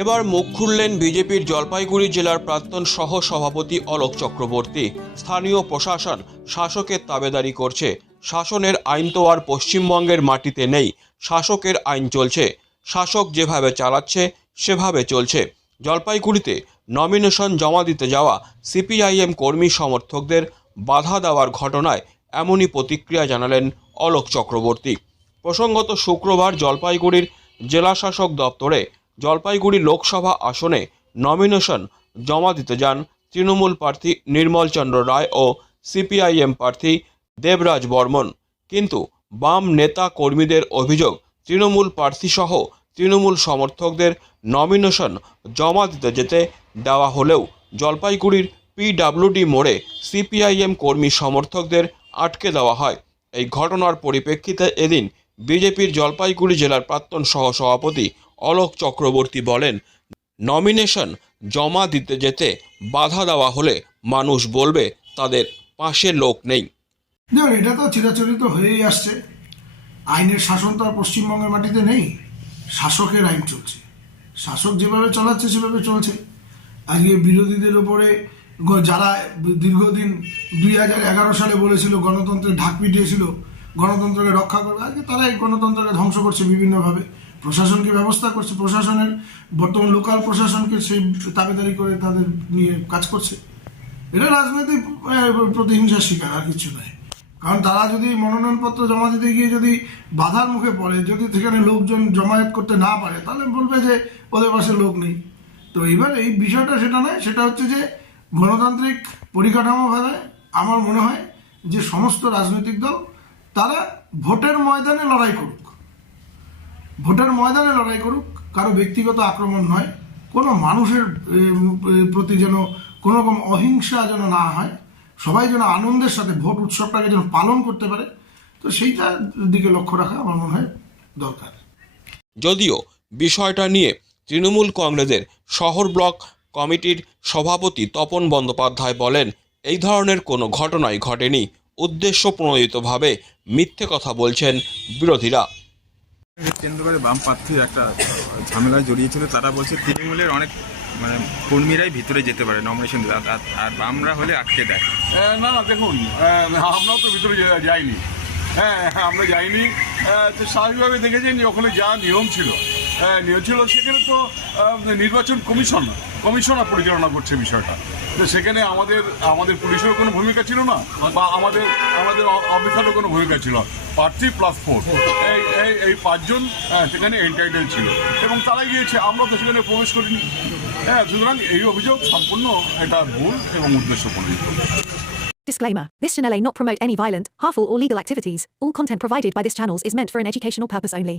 এবার মুখ খুললেন বিজেপির জলপাইগুড়ি জেলার প্রাক্তন সহ সভাপতি অলোক চক্রবর্তী। স্থানীয় প্রশাসন শাসকের তাবেদারি করছে। শাসনের আইন তো আর পশ্চিমবঙ্গের মাটিতে নেই, শাসকের আইন চলছে। শাসক যেভাবে চালাচ্ছে, সেভাবে চলছে। জলপাইগুড়িতে নমিনেশন জমা দিতে যাওয়া সিপিআইএম কর্মী সমর্থকদের বাধা দেওয়ার ঘটনায় এমনই প্রতিক্রিয়া জানালেন অলোক চক্রবর্তী। প্রসঙ্গত শুক্রবার জলপাইগুড়ির জেলাশাসক দপ্তরে জলপাইগুড়ি লোকসভা আসনে নমিনেশন জমা দিতে যান তৃণমূল প্রার্থী নির্মল চন্দ্র রায় ও সিপিআইএম প্রার্থী দেবরাজ বর্মন। কিন্তু বাম নেতা কর্মীদের অভিযোগ, তৃণমূল প্রার্থীসহ তৃণমূল সমর্থকদের নমিনেশন জমা দিতে যেতে দেওয়া হলেও জলপাইগুড়ির পিডাব্লিউডি মোড়ে সিপিআইএম কর্মী সমর্থকদের আটকে দেওয়া হয়। এই ঘটনার পরিপ্রেক্ষিতে এদিন বিজেপির জলপাইগুড়ি জেলার প্রাক্তন সহসভাপতি অলোক চক্রবর্তী বলেন নমিনেশন জমা দিতে যেতে বাধা দেওয়া হলে মানুষ বলবে তাদের পাশে লোক নেই। দেখুন এটা তো চিরাচরিত হয়েই আসছে। আইনের শাসন তো আর পশ্চিমবঙ্গের মাটিতে নেই। শাসকের আইন চলছে। শাসক যেভাবে চালাচ্ছে, সেভাবে চলছে। আজকে বিরোধীদের ওপরে যারা দীর্ঘদিন দুই হাজার এগারো সালে বলেছিল, গণতন্ত্রের ঢাক পিটিয়েছিল, গণতন্ত্রকে রক্ষা করবে, আজকে তারা এই গণতন্ত্রকে ধ্বংস করছে বিভিন্নভাবে। প্রশাসনকে ব্যবস্থা করছে? প্রশাসনের বর্তমান লোকাল প্রশাসনকে সেই তাবেদারি করে তাদের নিয়ে কাজ করছে? এটা রাজনৈতিক প্রতিহিংসার শিকার, আর কিছু নয়। কারণ তারা যদি মনোনয়নপত্র জমা দিতে গিয়ে যদি বাধার মুখে পড়ে, যদি সেখানে লোকজন জমায়েত করতে না পারে, তাহলে বলবে যে ওদের পাশে লোক নেই। তো এবার এই বিষয়টা সেটা নয়, সেটা হচ্ছে যে গণতান্ত্রিক পরিকাঠামোভাবে আমার মনে হয় যে সমস্ত রাজনৈতিক দল, তারা ভোটের ময়দানে লড়াই করুক। ভোটের ময়দানে লড়াই করুক, কারও ব্যক্তিগত আক্রমণ নয়, কোনো মানুষের প্রতি যেন কোনো রকম অহিংসা যেন না হয়, সবাই যেন আনন্দের সাথে ভোট উৎসবটাকে যেন পালন করতে পারে, তো সেইটার দিকে লক্ষ্য রাখা আমার মনে হয় দরকার। যদিও বিষয়টা নিয়ে তৃণমূল কংগ্রেসের শহর ব্লক কমিটির সভাপতি তপন বন্দ্যোপাধ্যায় বলেন, এই ধরনের কোনো ঘটনাই ঘটেনি। উদ্দেশ্য প্রণোদিতভাবে মিথ্যে কথা বলছেন বিরোধীরা। কেন্দ্র করে বাম প্রার্থী একটা ঝামেলায় জড়িয়েছিল তারা বলছে তৃণমূলের অনেক মানে কর্মীরাই ভিতরে যেতে পারে নমিনেশন আর বামরা হলে আটকে দেয়। না না দেখুন আমরাও তো ভিতরে যাইনি। হ্যাঁ হ্যাঁ, আমরা যাইনি। তো স্বাভাবিকভাবে দেখেছেন যে ওখানে যা নিয়ম ছিল এ, নিয়ম ছিল সেখানে তো নির্বাচন কমিশন কমিশনার পরিচালনা করছে বিষয়টা তো সেখানে আমাদের আমাদের পুলিশেরও কোনো ভূমিকা ছিল না বা আমাদের আমাদের অফিসারও কোনো ভূমিকা ছিল। প্রার্থী প্লাস ফোর এই এই পাঁচজন হ্যাঁ, সেখানে এন্টাইটেল ছিল এবং তারা গিয়েছে আমরা তো সেখানে প্রবেশ করিনি হ্যাঁ সুতরাং এই অভিযোগ সম্পূর্ণ এটা ভুল এবং উদ্দেশ্য প্রণীত Disclaimer This channel may not promote any violent, harmful, or legal activities. All content provided by this channel is meant for an educational purpose only.